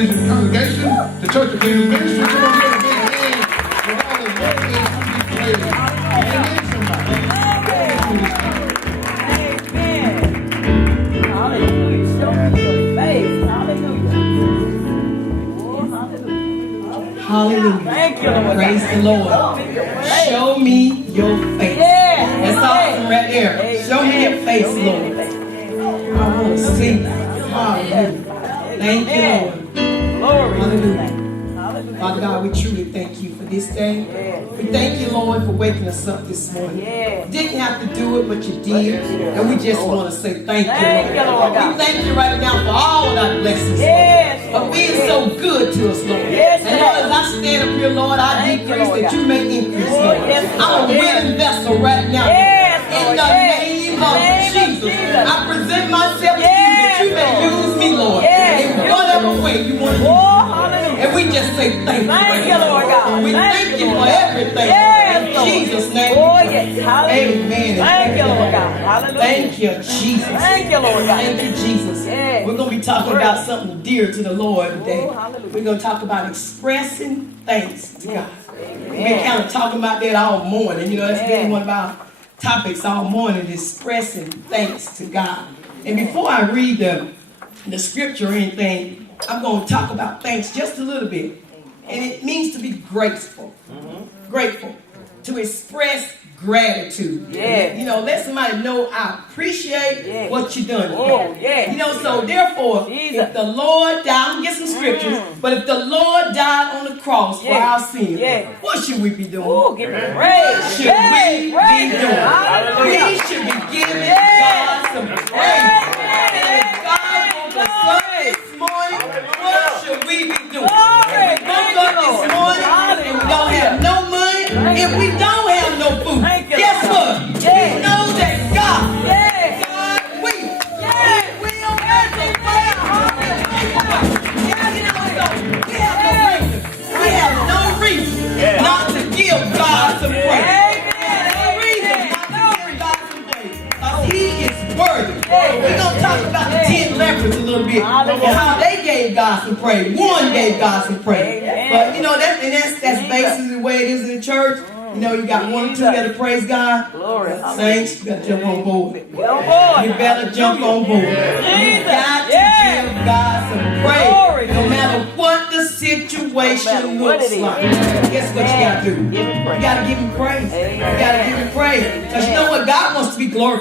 Vision congregation, the Church of Vision Ministry. Come on, give a big hand for all the work that you praise. Amen, somebody. Amen. Hallelujah. Show me your face. Hallelujah. Oh, hallelujah. Hallelujah. Thank you, Lord. Praise the Lord. Show me your face. Yeah. That's awesome right there. Show me your face, Lord. I want to see. Hallelujah. Thank you, Lord. Glory. Hallelujah. Hallelujah. Father God, we truly thank you for this day. Yes. We thank you, Lord, for waking us up this morning. Yes. Didn't have to do it, but you did. And we just want to say thank you, Thank you, Lord God. We thank you right now for all of our blessings, Lord. Yes, For being so good to us, Lord. Yes, And Lord, as I stand up here, Lord, I Thank you, decrease Lord that God. you may increase, Oh, Lord. yes, I'm a Lord. willing vessel right now. Yes, In Lord. the Yes. name In the of name of Jesus. Jesus. I present myself to you that you may Yes, use me, Lord. Yes. In whatever way you want to use me. Oh, hallelujah. And we just say thank you. Thank you, Lord God. We thank you for everything. Yes, In Lord. Jesus' name. Oh, yes. Hallelujah. Amen. Thank you, Lord God. Hallelujah. Thank you, Jesus. Thank you, Lord God. Thank you, Jesus. Yes. We're going to be talking about something dear to the Lord today. Oh, hallelujah. We're going to talk about expressing thanks to God. We've been Amen. kind of talking about that all morning. You know, that's been Amen. one of our topics all morning, expressing thanks to God. And before I read the scripture or anything, I'm going to talk about thanks just a little bit. And it means to be grateful. Grateful. To express gratitude. Yeah. You know, let somebody know I appreciate Yeah. what you done. Oh, yeah. You know, so therefore, Jesus. if the Lord died, I'm going to get some scriptures, but if the Lord died on the cross for Yeah. our sins, Yeah. what should we be doing? Oh, give me praise. Should Yes, we be praise doing? Him. Hallelujah. We should be giving Yeah. God some praise. And if God woke us up Glory. this morning, what should we be doing? Glory. If we woke up this morning and we don't have no money, if we don't have no food, Thank you, guess Lord. what? Yeah. We know that God, Yeah. God will. Yeah. He will answer prayer. We have no reason not to give God some praise. No reason not to give God some praise. Because He is worthy. We're going to talk about the 10 lepers a little bit. And how they gave God some praise. One gave God some praise. But you know, that's basically the way it is in the church. You know, you got one or two that'll praise God. Glory. Saints, you got to jump on board. Get on board. You better jump on board. You got to give God some Glory. praise. No matter what the situation No matter what looks it is. like. Guess what you got to do? Give him praise. You got to give him praise. You Amen. got to give him praise. Because you know what? God wants to be glorified.